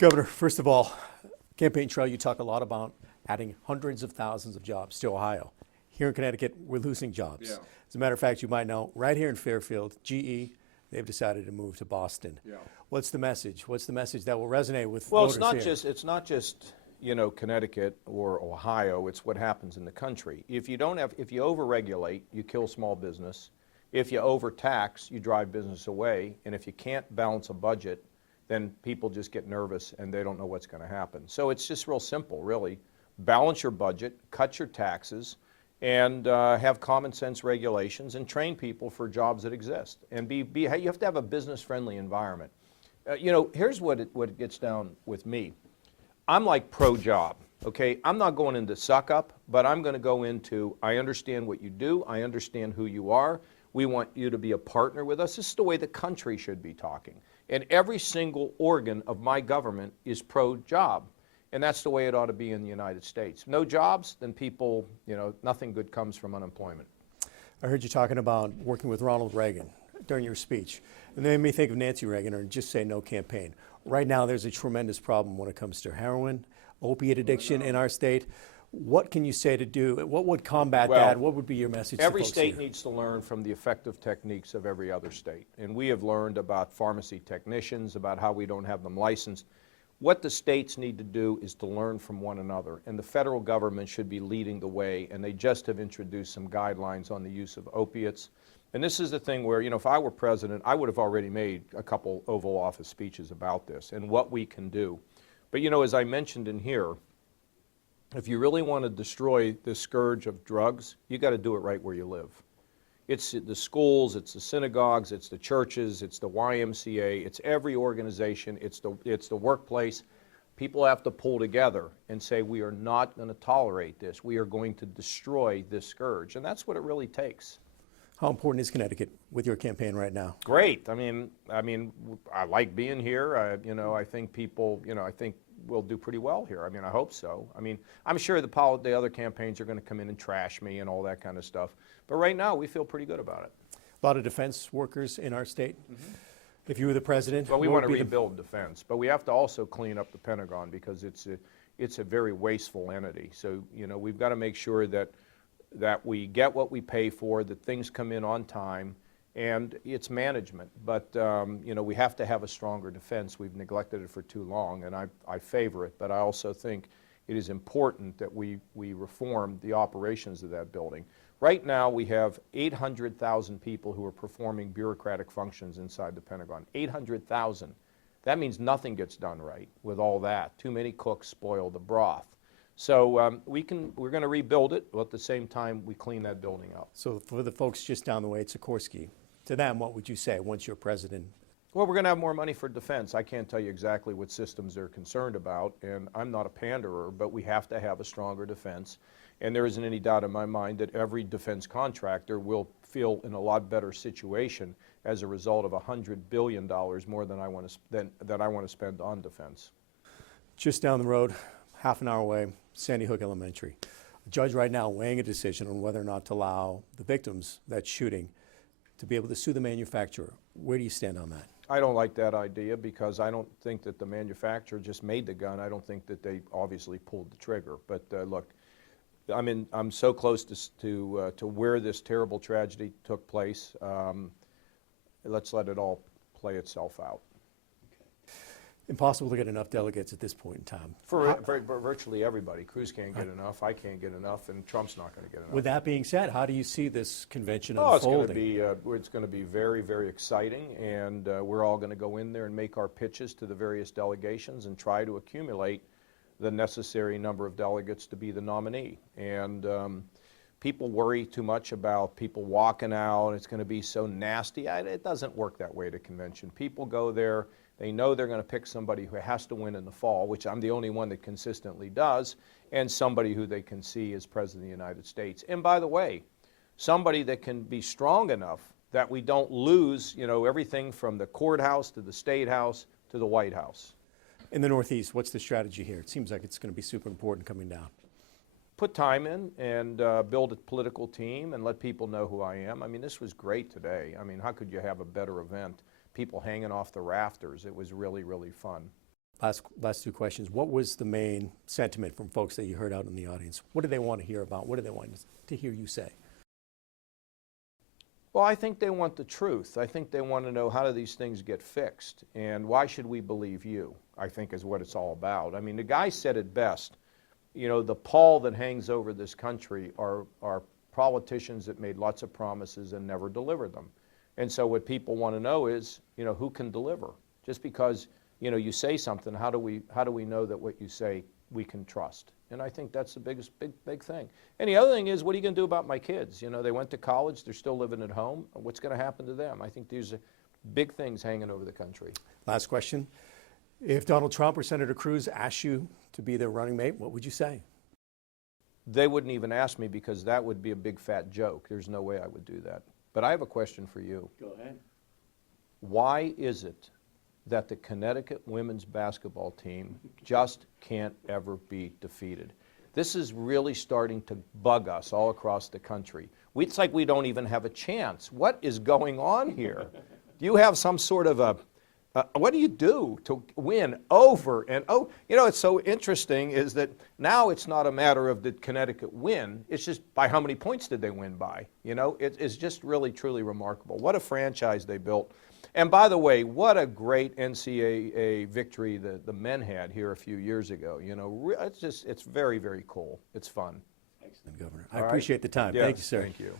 Governor, first of all, campaign trail, you talk a lot about adding hundreds of thousands of jobs to Ohio. Here in Connecticut, we're losing jobs. Yeah. As a matter of fact, you might know, right here in Fairfield, GE, they've decided to move to Boston. Yeah. What's the message? What's the message that will resonate with Well, voters here? it's not just Connecticut or Ohio. It's what happens in the country. If you overregulate, you kill small business. If you overtax, you drive business away. And if you can't balance a budget, then people just get nervous and they don't know what's going to happen. So it's just real simple, really. Balance your budget, cut your taxes, and have common sense regulations and train people for jobs that exist. And you have to have a business-friendly environment. Here's what it gets down with me. I'm like pro-job, okay? I'm not going into suck up, but I'm going to go into, I understand what you do, I understand who you are, we want you to be a partner with us. This is the way the country should be talking. And every single organ of my government is pro-job. And that's the way it ought to be in the United States. No jobs, then people, nothing good comes from unemployment. I heard you talking about working with Ronald Reagan during your speech. And they made me think of Nancy Reagan or Just Say No campaign. Right now, there's a tremendous problem when it comes to heroin, opiate addiction in our state. What can you say to do? What would combat that? What would be your message to Every folks state here? needs to learn from the effective techniques of every other state. And we have learned about pharmacy technicians, about how we don't have them licensed. What the states need to do is to learn from one another, and the federal government should be leading the way, and they just have introduced some guidelines on the use of opiates. And this is the thing where, if I were president, I would have already made a couple Oval Office speeches about this and what we can do. But as I mentioned in here, if you really want to destroy this scourge of drugs, you got to do it right where you live. It's the schools, it's the synagogues, it's the churches, it's the YMCA, it's every organization, it's the workplace. People have to pull together and say, we are not going to tolerate this. We are going to destroy this scourge. And that's what it really takes. How important is Connecticut with your campaign right now? Great. I mean, I like being here. I think people, I think we'll do pretty well here. I hope so. I'm sure the other campaigns are going to come in and trash me and all that kind of stuff. But right now, we feel pretty good about it. A lot of defense workers in our state. Mm-hmm. If you were the president, well, we want to rebuild defense, but we have to also clean up the Pentagon because it's a very wasteful entity. So we've got to make sure that we get what we pay for, that things come in on time, and it's management. But we have to have a stronger defense. We've neglected it for too long, and I favor it. But I also think it is important that we reform the operations of that building. Right now, we have 800,000 people who are performing bureaucratic functions inside the Pentagon. 800,000. That means nothing gets done right with all that. Too many cooks spoil the broth. So we're going to rebuild it, but at the same time, we clean that building up. So for the folks just down the way at Sikorsky, to them, what would you say once you're president? Well, we're going to have more money for defense. I can't tell you exactly what systems they're concerned about, and I'm not a panderer, but we have to have a stronger defense. And there isn't any doubt in my mind that every defense contractor will feel in a lot better situation as a result of $100 billion more than I want to spend on defense. Just down the road, half an hour away, Sandy Hook Elementary. A judge right now weighing a decision on whether or not to allow the victims of that shooting to be able to sue the manufacturer. Where do you stand on that? I don't like that idea because I don't think that the manufacturer just made the gun. I don't think that they obviously pulled the trigger. But look, I'm so close to where this terrible tragedy took place. Let's let it all play itself out. Impossible to get enough delegates at this point in time. For virtually everybody. Cruz can't get enough, I can't get enough, and Trump's not going to get enough. With that being said, how do you see this convention unfolding? It's going to be very, very exciting, and we're all going to go in there and make our pitches to the various delegations and try to accumulate the necessary number of delegates to be the nominee. And people worry too much about people walking out. It's going to be so nasty. It doesn't work that way at a convention. People go there. They know they're going to pick somebody who has to win in the fall, which I'm the only one that consistently does, and somebody who they can see as President of the United States. And by the way, somebody that can be strong enough that we don't lose, everything from the courthouse to the State House to the White House. In the Northeast, what's the strategy here? It seems like it's going to be super important coming down. Put time in and build a political team and let people know who I am. This was great today. How could you have a better event? People hanging off the rafters. It was really, really fun. last two questions. What was the main sentiment from folks that you heard out in the audience? What do they want to hear about? What do they want to hear you say? Well, I think they want the truth. I think they want to know, how do these things get fixed, and why should we believe you, I think is what it's all about. I mean, the guy said it best. You know, the pall that hangs over this country are politicians that made lots of promises and never delivered them. And so what people want to know is, you know, who can deliver? Just because, you know, you say something, how do we know that what you say we can trust? And I think that's the biggest, big thing. And the other thing is, what are you going to do about my kids? You know, they went to college, they're still living at home. What's going to happen to them? I think these are big things hanging over the country. Last question. If Donald Trump or Senator Cruz asked you to be their running mate, what would you say? They wouldn't even ask me, because that would be a big fat joke. There's no way I would do that. But I have a question for you. Go ahead. Why is it that the Connecticut women's basketball team just can't ever be defeated? This is really starting to bug us all across the country. It's like we don't even have a chance. What is going on here? Do you have some sort of a, what do you do to win over and over? You know, it's so interesting is that now it's not a matter of did Connecticut win, it's just by how many points did they win by. You know, it's just really, truly remarkable. What a franchise they built. And by the way, what a great NCAA victory the men had here a few years ago. You know, it's very, very cool. It's fun. Excellent, Governor. I appreciate the time. Yeah, Thank you, sir. Thank you.